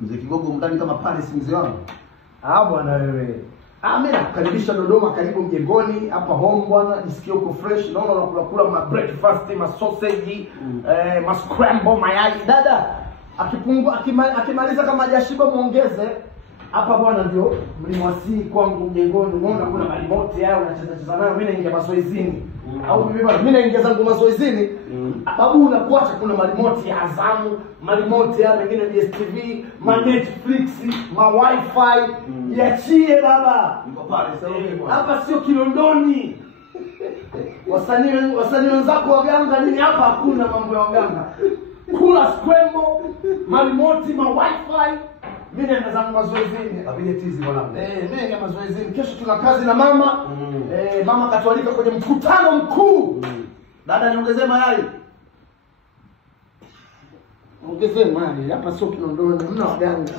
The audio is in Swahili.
Mzee Kigogo mtani kama Paris mzee wangu. Bwana wewe. Mimi nakukaribisha Dodoma, karibu Mjengoni hapa home bwana, jisikie uko fresh. Naona unakula ma breakfast, ma sausage, ma scramble mayai. Dada akimaliza kama hajashiba muongeze. Hapa bwana ndio mlimwasii kwangu Mjengoni. Unaona kuna malimote yao unacheza nayo, mimi naingia mazoezini. Au mimi naingia zangu mazoezini. Babu unakuacha kuna malimote ya Azamu, malimote ya mengine DStv, ma Netflix, ma wifi. Niachie baba. Niko pale sasa. Hapa sio Kinondoni. Wasanii wenzako waganga nini hapa hakuna mambo ya waganga. Kula scramble, malimote, ma wifi. Mimi naenda zangu mazoezini. Apige tizi mwanangu. Mimi naenda mazoezini. Kesho tuna kazi na mama. Mama katualika kwenye mkutano mkuu. Dada niongezee mayai. Ongezee mayai. Hapa sio Kinondoni, mna waganga.